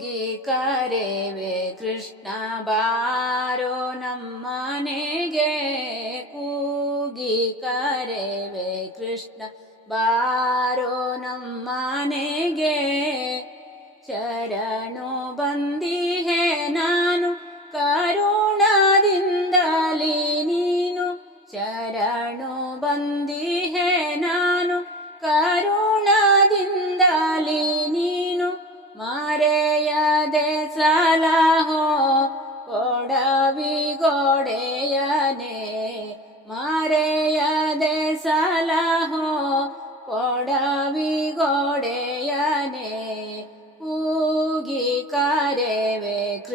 ಕೂಗಿ ಕರೆವೆ ಕೃಷ್ಣ ಬಾರೋ ನಮ್ಮನೆಗೆ ಕೂಗಿ ಕರೆವೆ ಕೃಷ್ಣ ಬಾರೋ ನಮ್ಮನೆಗೆ ಶರಣು ಬಂದಿಹೆ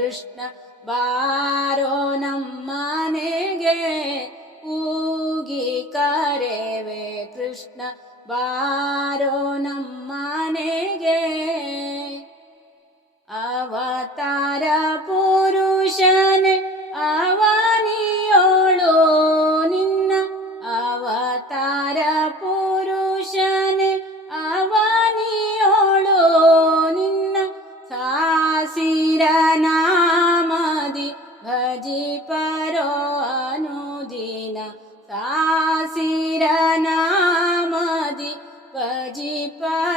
ಕೃಷ್ಣ ಬಾರೋ ನಮ್ಮನೆಗೆ ಕೂಗಿ ಕರೆವೆ ಕೃಷ್ಣ ಬಾರೋ ನಮ್ಮನೆಗೆ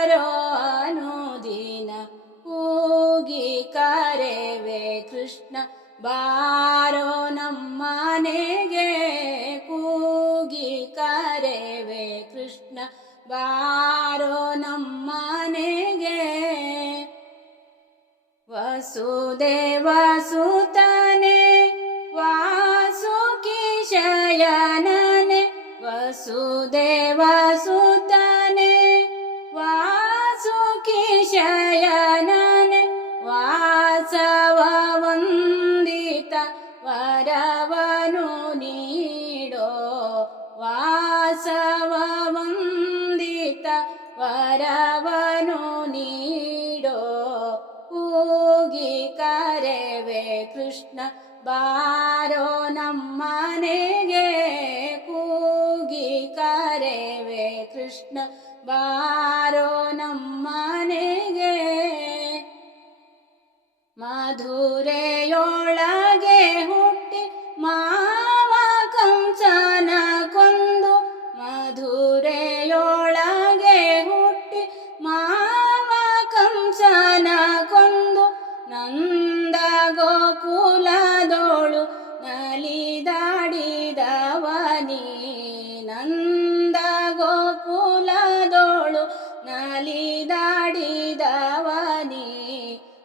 ुदिन कुगी करे वे कृष्ण बारो नाने गे कूगी करेवे कृष्ण वारो ने गे वसुदेवासुतने वासुकिशयन वसुदेवा ಶಯನನೆ ವಾಸವ ವಂದಿತ ವರವನು ನೀಡೋ ವಾಸವ ವಂದಿತ ವರವನು ನೀಡೋ ಕೂಗಿ ಕರೆವೆ ಕೃಷ್ಣ ಬಾರೋ ನಮ್ಮನೆಗೆ ಕೂಗಿ ಕರೆವೆ ಕೃಷ್ಣ ಬಾರೋ ನಲಿದಾಡಿದವನಿ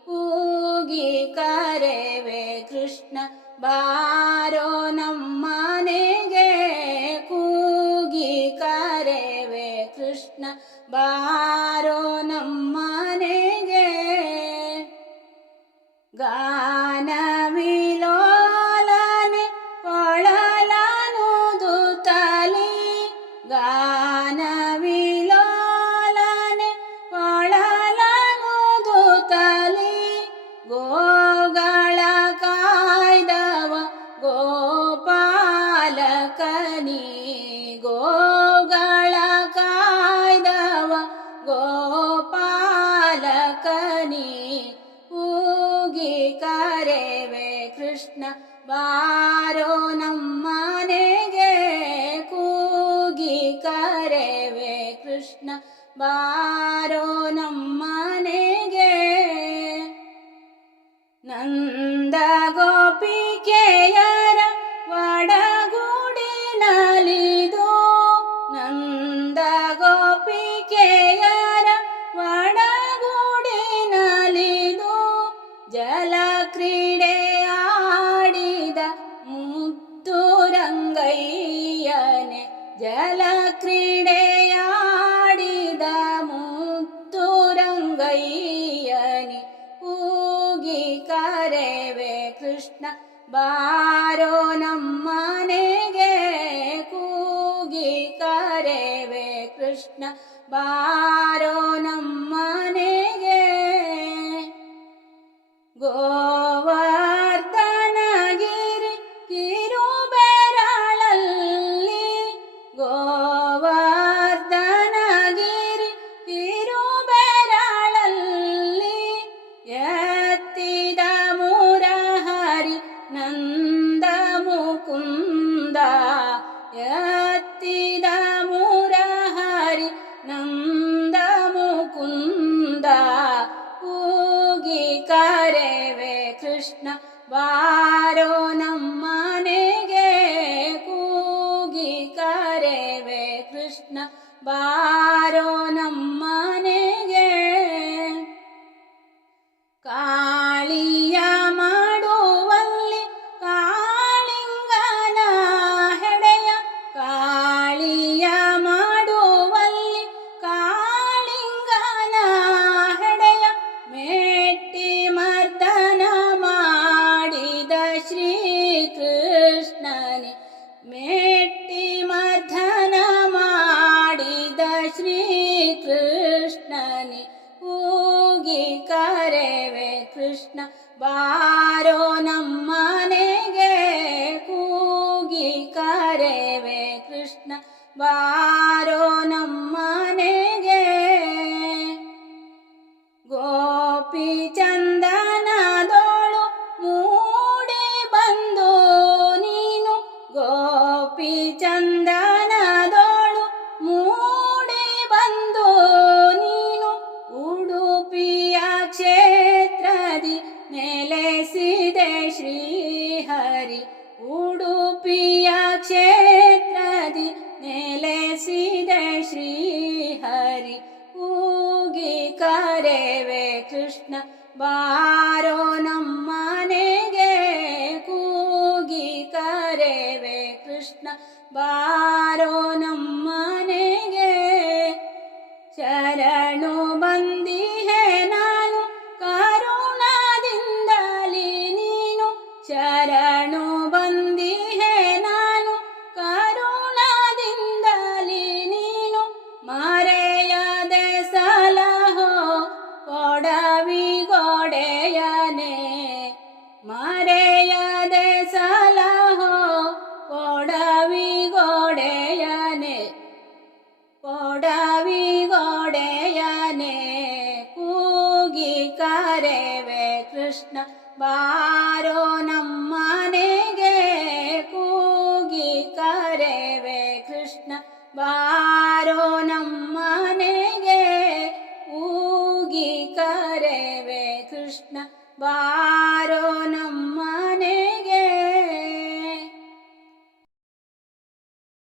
ಕೂಗಿ ಕರೆವೆ ಕೃಷ್ಣ ಬಾರೋ ನಮ್ಮನೆಗೆ ಕೂಗಿ ಕರೆವೆ ಕೃಷ್ಣ ಬಾರೋ ನಮ್ಮನೆಗೆ ಗಾನವಿಲೋಲನೆ ಗೋಪಾಲಕನಿ ಕೂಗಿ ಕರೆವೆ ಕೃಷ್ಣ, ಬಾರೋ ನಮ್ಮನೆಗೆ ಕೂಗಿ ಕರೆವೆ ಕೃಷ್ಣ, ಬಾರೋ ನಮ್ಮನೆಗೆ ನಂದ ಗೋಪಿಕೆಯರ ಒಡಗೂಡಿನಲಿದು ನಂದ ಗೋಪಿಕೆಯರ ಕೃಷ್ಣ ಬಾರೋ ನಮ್ಮನೆಗೆ ಕೂಗಿ ಕರೆವೆ ಕೃಷ್ಣ ಬಾರೋ ನಮ್ಮನೆಗೆ ಗೋವರ್ಧನಗಿರಿ ബാരോ നമ്മനെ ಶ್ರೀಕೃಷ್ಣನೆ ಹೋಗಿ ಕರೆವೆ ಕೃಷ್ಣ ಬಾರೋ ನಮ್ಮನೆಗೆ ಕೂಗಿ ಕರೆವೆ ಕೃಷ್ಣ ಬಾ ಕೃಷ್ಣ ಬಾ ಕೊಡವಿಗೊಡೆಯನೇ ಕೂಗಿ ಕರೆವೆ ಕೃಷ್ಣ, ಬಾರೋ ನಮ್ಮನೆಗೆ ಕೂಗಿ ಕರೆವೆ ಕೃಷ್ಣ, ಬಾರೋ ನಮ್ಮನೆಗೆ ಕೂಗಿ ಕರೆವೆ ಕೃಷ್ಣ, ಬಾ